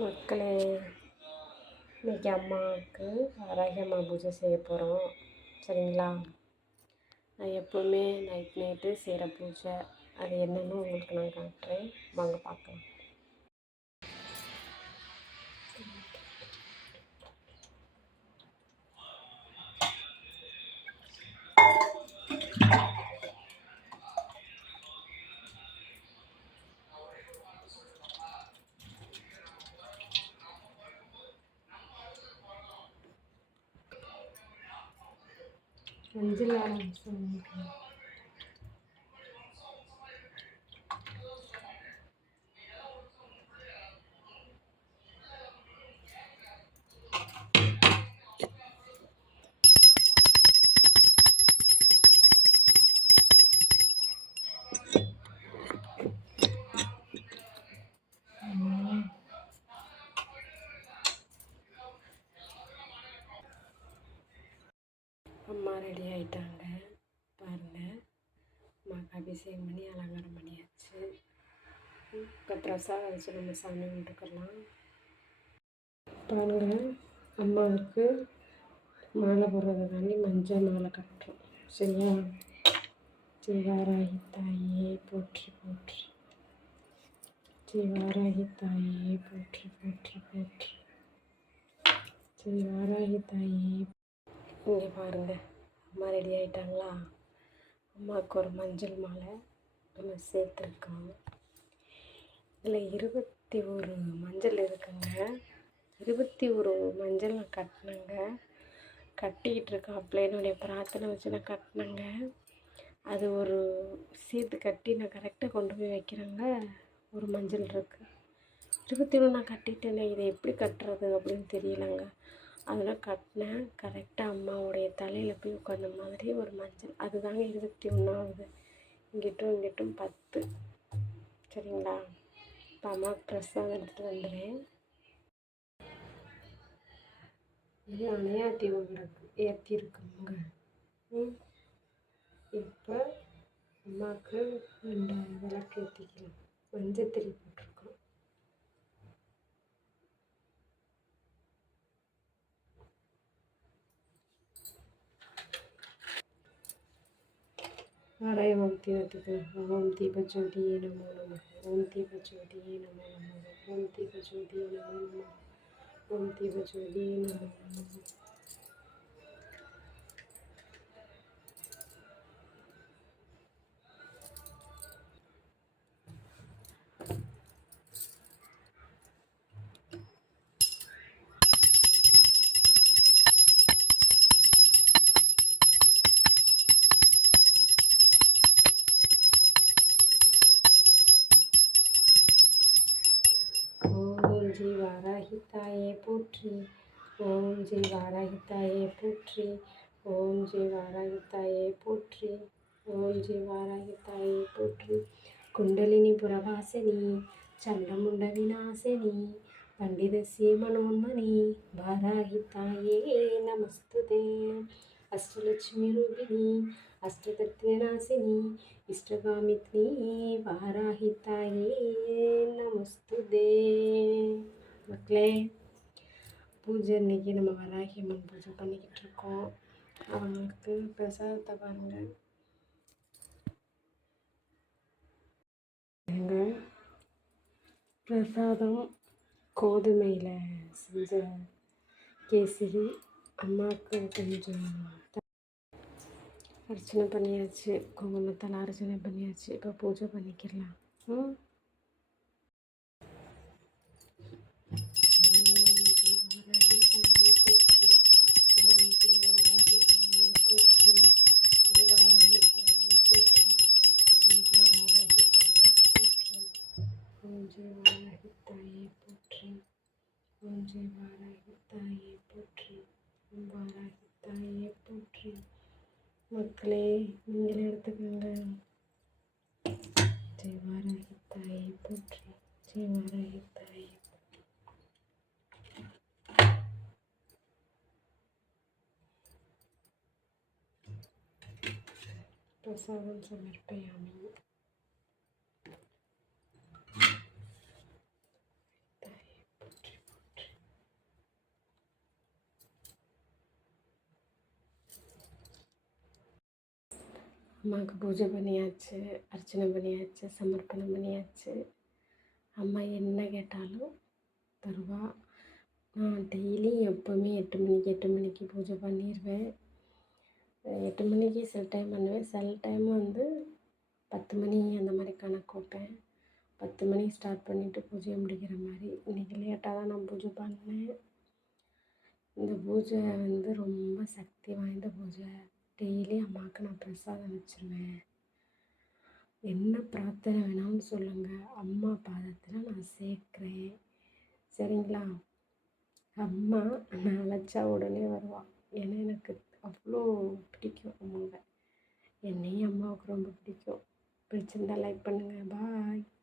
மக்களே, இன்றைக்கி அம்மாவுக்கு வாராகி அம்மா பூஜை செய்ய போகிறோம். சரிங்களா? நான் எப்போவுமே நைட்டு செய்கிற பூஜை, அது என்னென்னு உங்களுக்கு நான் காட்டுறேன். வாங்க பார்க்கலாம். மஞ்சள் ஆரம்பிச்சோம். அம்மா ரெடி ஆகிட்டாங்க பாருங்கள். அம்மாவுக்கு அபிஷேகம் பண்ணி அலங்காரம் பண்ணியாச்சு. இப்போ பிரசாதம் வச்சு நம்ம சாமி கும்பிட்டுக்கலாம். பாருங்கள், அம்மாவுக்கு மாலை போடுறதுக்காண்டி மஞ்சள் மாலை கட்டுறோம். சரியா? ஸ்ரீ வாராகி தாயே போற்றி போற்றி, ஸ்ரீ வாராகி தாயே போற்றி போற்றி போற்றி, ஸ்ரீ வாராகி தாயே. இங்கே பாருங்கள், அம்மா ரெடி ஆகிட்டாங்களா? அம்மாவுக்கு ஒரு மஞ்சள் மாலை நம்ம சேர்த்துருக்கோம். இதில் 21 மஞ்சள் இருக்குங்க. 21 மஞ்சள் நான் கட்டினேங்க. கட்டிக்கிட்டு இருக்கேன். அப்படியே என்னுடைய பிரார்த்தனை வச்சு நான் கட்டினேங்க. அது ஒரு சீட்டு கட்டி நான் கரெக்டாக கொண்டு போய் வைக்கிறேங்க. ஒரு மஞ்சள் இருக்குது. 21 நான் கட்டிட்டேனே, இதை எப்படி கட்டுறது அப்படின்னு தெரியலைங்க. அதில் கட்டினேன். கரெக்டாக அம்மாவுடைய தலையில் போய் உட்காந்த மாதிரி ஒரு மஞ்சள். அதுதாங்க 21ஆவது. இங்கிட்டும் 10. சரிங்களா? இப்போ அம்மாவுக்கு பிரசாதம் எடுத்துகிட்டு வந்துடுறேன். இது அணையா தீபம் ஏற்றிருக்குங்க. இப்போ அம்மாவுக்கு 2 விளக்கு ஏற்றிக்கலாம். மஞ்சள் திரி போட்டிருக்கோம். ஆராய ஓம் தீபத்துக்கு ஓம் தீபஜோதியே நமோ நம, ஓம் தீபஜோதியே நமோ நம, ஓம் தீபஜோதியே நமோ நம, ஓம் தீபஜோதியே நமோ நம. ஓம் ஜி வாராகி தாயே போற்றி, ஓம் ஜி வாராகி தாயே போற்றி, ஓம் ஜி வாராகி தாயே போற்றி, ஓம் ஜி வாராகி தாயே போற்றி. குண்டலினி புரவாசினி, சண்டமுண்ட விநாசினி, பண்டிதஸ்ய மனோன்மணி, வாராகி தாயே நமஸ்துதே. அஷ்டலட்சுமி ரூபிணி, அஷ்டதத்வநாசினி, இஷ்டகாமித்னி, வாராகி தாயே நமஸ்துதே. மக்களே, பூஜை இன்னைக்கு நம்ம வராகி அம்மன் பூஜை பண்ணிக்கிட்டு இருக்கோம். அவங்களுக்கு பிரசாதத்தை பாருங்கள். எங்கள் பிரசாதம் கோதுமையில் செஞ்ச கேசரி. அம்மாவுக்கு கொஞ்சம் அர்ச்சனை பண்ணியாச்சு, குங்குமத்தால் அர்ச்சனை பண்ணியாச்சு. இப்போ பூஜை பண்ணிக்கலாம். மக்களே, நீங்கள் எடுத்துக்கோங்க. ஜெய் வாராகி தாயே போற்றி, ஜெய் வாராகி தாயே. பிரசாதம் சமர்ப்பயாமி. தாயே போற்றி. அம்மாவுக்கு பூஜை பண்ணியாச்சு, அர்ச்சனை பண்ணியாச்சு, சமர்ப்பணம் பண்ணியாச்சு. அம்மா என்ன கேட்டாலும் தருவா. நான் டெய்லியும் எப்போவுமே 8 மணிக்கு பூஜை பண்ணிடுவேன். 8 மணிக்கு சில டைம் பண்ணுவேன், சில டைம் 10 மணி அந்த மாதிரி கணக்கு வைப்பேன். 10 மணிக்கு ஸ்டார்ட் பண்ணிவிட்டு பூஜையை முடிக்கிற மாதிரி. இன்றைக்கி லேட்டாக தான் நான் பூஜை பண்ணேன். இந்த பூஜை ரொம்ப சக்தி வாய்ந்த பூஜை. டெய்லி அம்மாவுக்கு நான் பிரசாதம் வச்சுருவேன். என்ன பிரார்த்தனை வேணாலும் சொல்லுங்கள், அம்மா பாதத்தில் நான் சேர்க்குறேன். சரிங்களா? அம்மா நான் அழைச்சா உடனே வருவாள். ஏன்னா எனக்கு அவ்வளோ பிடிக்கும் அம்மாவை. என்னையும் அம்மாவுக்கு ரொம்ப பிடிக்கும். பிடிச்சிருந்தா லைக் பண்ணுங்கள். பாய்.